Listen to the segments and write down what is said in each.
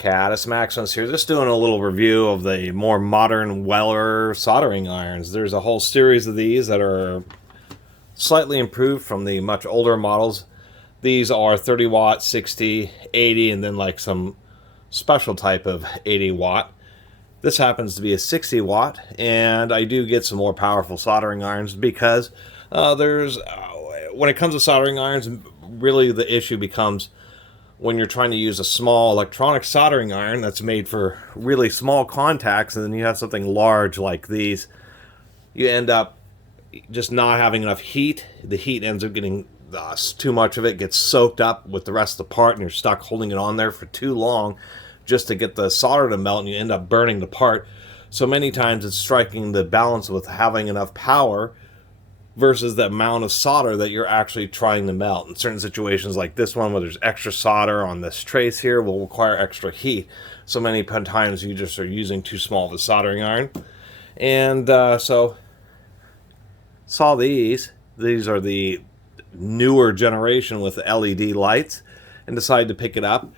Caddis Maximus here, just doing a little review of the more modern Weller soldering irons. There's a whole series of these that are slightly improved from the much older models. These are 30 watt, 60, 80, and then like some special type of 80 watt. This happens to be a 60 watt, and I do get some more powerful soldering irons because when it comes to soldering irons, really the issue becomes when you're trying to use a small electronic soldering iron that's made for really small contacts, and then you have something large like these, you end up just not having enough heat. The heat ends up getting too much of it gets soaked up with the rest of the part, and you're stuck holding it on there for too long just to get the solder to melt, and you end up burning the part. So many times it's striking the balance with having enough power versus the amount of solder that you're actually trying to melt. In certain situations like this one, where there's extra solder on this trace here, will require extra heat. So many times you just are using too small of a soldering iron. And so saw these are the newer generation with the LED lights, and decided to pick it up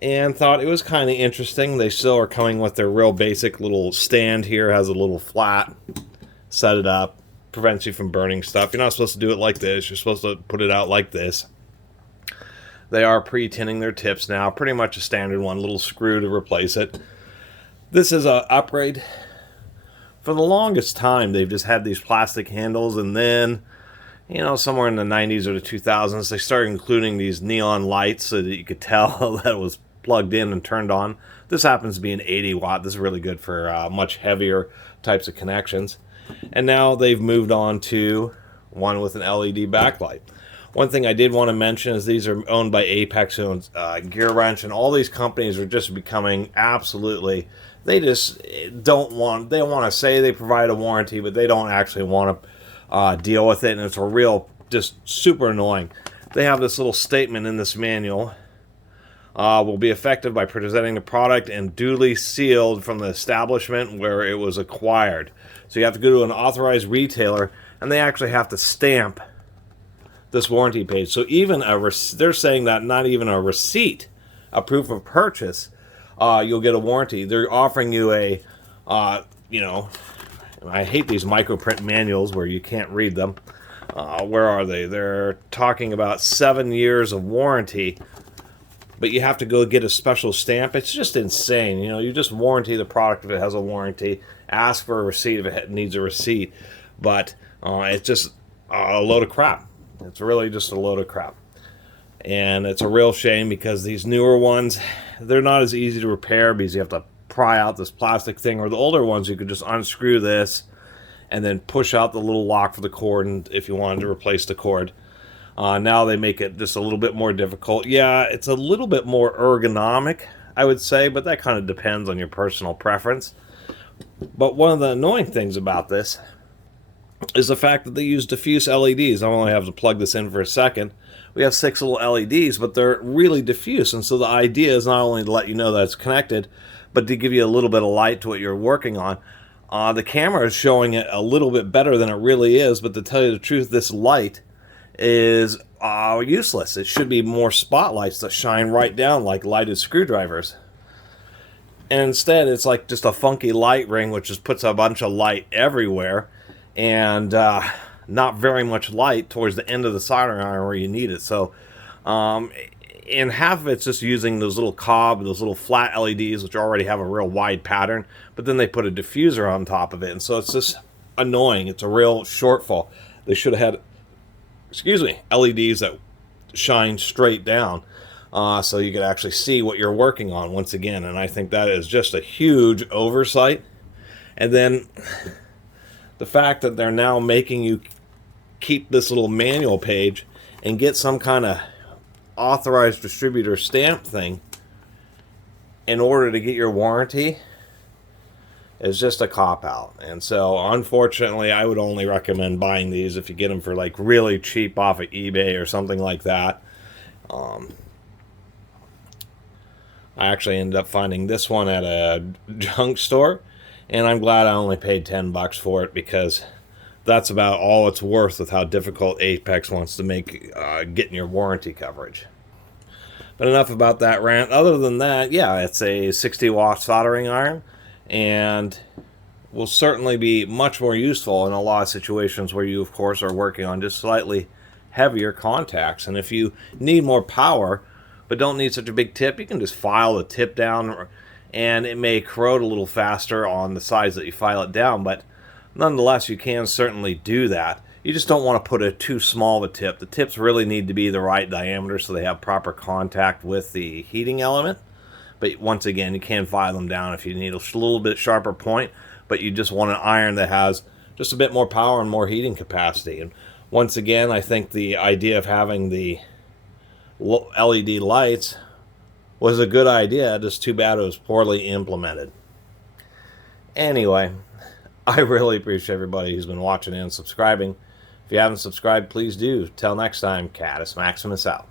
and thought it was kind of interesting. They still are coming with their real basic little stand here, has a little flat, set it up, prevents you from burning stuff. You're not supposed to do it like this. You're supposed to put it out like this. They are pre-tinning their tips now, pretty much a standard one, little screw to replace it. This is an upgrade. For the longest time, they've just had these plastic handles, and then, you know, somewhere in the 90s or the 2000s, they started including these neon lights so that you could tell that it was plugged in and turned on. This happens to be an 80 watt. This is really good for much heavier types of connections. And now they've moved on to one with an LED backlight. One thing I did want to mention is these are owned by Apex, who owns Gear Wrench, and all these companies are just becoming absolutely, they just don't want, they want to say they provide a warranty, but they don't actually want to deal with it, and it's a real, just super annoying. They have this little statement in this manual, will be effective by presenting the product and duly sealed from the establishment where it was acquired. So you have to go to an authorized retailer, and they actually have to stamp this warranty page. So even they're saying that not even a receipt, a proof of purchase, you'll get a warranty. They're offering you a, you know, I hate these microprint manuals where you can't read them. Where are they? They're talking about 7 years of warranty, but you have to go get a special stamp. It's just insane. You know, you just warranty the product if it has a warranty. Ask for a receipt if it needs a receipt. But it's just a load of crap. It's really just a load of crap. And it's a real shame because these newer ones, they're not as easy to repair because you have to pry out this plastic thing. Or the older ones, you could just unscrew this and then push out the little lock for the cord, and if you wanted to replace the cord. Now they make it just a little bit more difficult. Yeah, it's a little bit more ergonomic, I would say, but that kind of depends on your personal preference. But one of the annoying things about this is the fact that they use diffuse LEDs. I only have to plug this in for a second. We have 6 little LEDs, but they're really diffuse, and so the idea is not only to let you know that it's connected, but to give you a little bit of light to what you're working on. The camera is showing it a little bit better than it really is, but to tell you the truth, this light is useless. It should be more spotlights that shine right down like lighted screwdrivers. And instead, it's like just a funky light ring, which just puts a bunch of light everywhere, and not very much light towards the end of the soldering iron where you need it. So, and half of it's just using those little those little flat LEDs, which already have a real wide pattern, but then they put a diffuser on top of it, and so it's just annoying. It's a real shortfall. They should have had, LEDs that shine straight down, so you could actually see what you're working on once again, and I think that is just a huge oversight. And then the fact that they're now making you keep this little manual page and get some kind of authorized distributor stamp thing in order to get your warranty is just a cop-out. And so unfortunately, I would only recommend buying these if you get them for like really cheap off of eBay or something like that. I actually ended up finding this one at a junk store, and I'm glad I only paid $10 for it, because that's about all it's worth with how difficult Apex wants to make getting your warranty coverage. But enough about that rant. Other than that, yeah, it's a 60-watt soldering iron, and will certainly be much more useful in a lot of situations where you, of course, are working on just slightly heavier contacts. And if you need more power, but don't need such a big tip, you can just file the tip down, and it may corrode a little faster on the sides that you file it down, but nonetheless, you can certainly do that. You just don't want to put a too small of a tip. The tips really need to be the right diameter so they have proper contact with the heating element. But once again, you can file them down if you need a little bit sharper point, but you just want an iron that has just a bit more power and more heating capacity. And once again, I think the idea of having the LED lights was a good idea, just too bad it was poorly implemented. Anyway, I really appreciate everybody who's been watching and subscribing. If you haven't subscribed, please do. Till next time, Catus Maximus out.